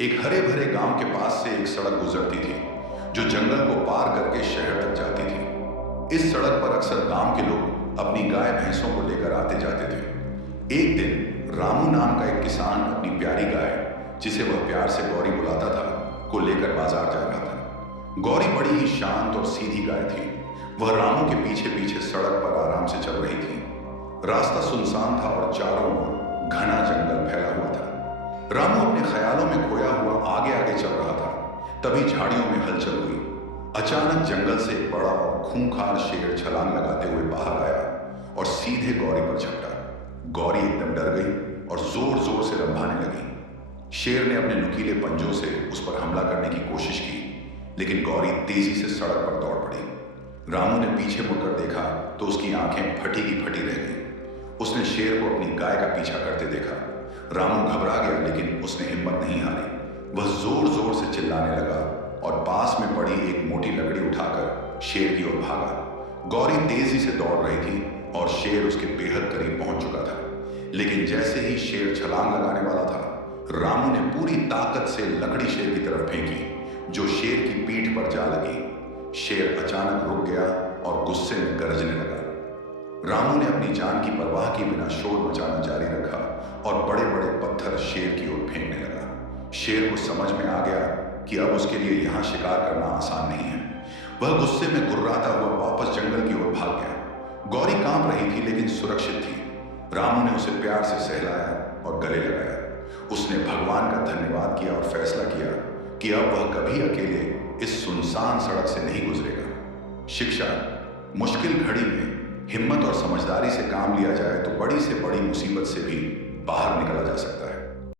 एक हरे भरे गांव के पास से एक सड़क गुजरती थी जो जंगल को पार करके शहर तक जाती थी। इस सड़क पर अक्सर गांव के लोग अपनी गाय भैंसों को लेकर आते जाते थे। एक दिन रामू नाम का एक किसान अपनी प्यारी गाय, जिसे वह प्यार से गौरी बुलाता था, को लेकर बाजार जा रहा था। गौरी बड़ी ही शांत और सीधी गाय थी। वह रामू के पीछे पीछे सड़क पर आराम से चल रही थी। रास्ता सुनसान था और चारों ओर घना जंगल फैला हुआ था। रामू अपने ख्यालों में खोया हुआ आगे आगे चल रहा था। तभी झाड़ियों में हलचल हुई। अचानक जंगल से एक बड़ा और खूंखार शेर छलांग लगाते हुए बाहर आया और सीधे गौरी पर झपटा। गौरी एकदम डर गई और जोर जोर से रंभाने लगी। शेर ने अपने नुकीले पंजों से उस पर हमला करने की कोशिश की, लेकिन गौरी तेजी से सड़क पर दौड़ पड़ी। रामू ने पीछे मुड़कर देखा तो उसकी आंखें फटी की फटी रह गई। उसने शेर को अपनी गाय का पीछा करते देखा। रामू घबरा गया, लेकिन उसने हिम्मत नहीं हारी। वह जोर जोर से चिल्लाने लगा और पास में पड़ी एक मोटी लकड़ी उठाकर शेर की ओर भागा। गौरी तेजी से दौड़ रही थी और शेर उसके बेहद करीब पहुंच चुका था। लेकिन जैसे ही शेर छलांग लगाने वाला था, रामू ने पूरी ताकत से लकड़ी शेर की तरफ फेंकी, जो शेर की पीठ पर जा लगी। शेर अचानक रुक गया और गुस्से में गरजने लगा। रामू ने अपनी जान की परवाह किए बिना शोर मचाना जारी रखा और बड़े बड़े पत्थर शेर की ओर फेंकने लगा। शेर को समझ में आ गया कि अब उसके लिए यहाँ शिकार करना आसान नहीं है। वह गुस्से में गुर्राता हुआ वापस जंगल की ओर भाग गया। गौरी कांप रही थी लेकिन सुरक्षित थी। रामू ने उसे प्यार से सहलाया और गले लगाया। उसने भगवान का धन्यवाद किया और फैसला किया कि अब वह कभी अकेले इस सुनसान सड़क से नहीं गुजरेगा। शिक्षा: मुश्किल घड़ी में हिम्मत और समझदारी से काम लिया जाए तो बड़ी से बड़ी मुसीबत से भी बाहर निकला जा सकता है।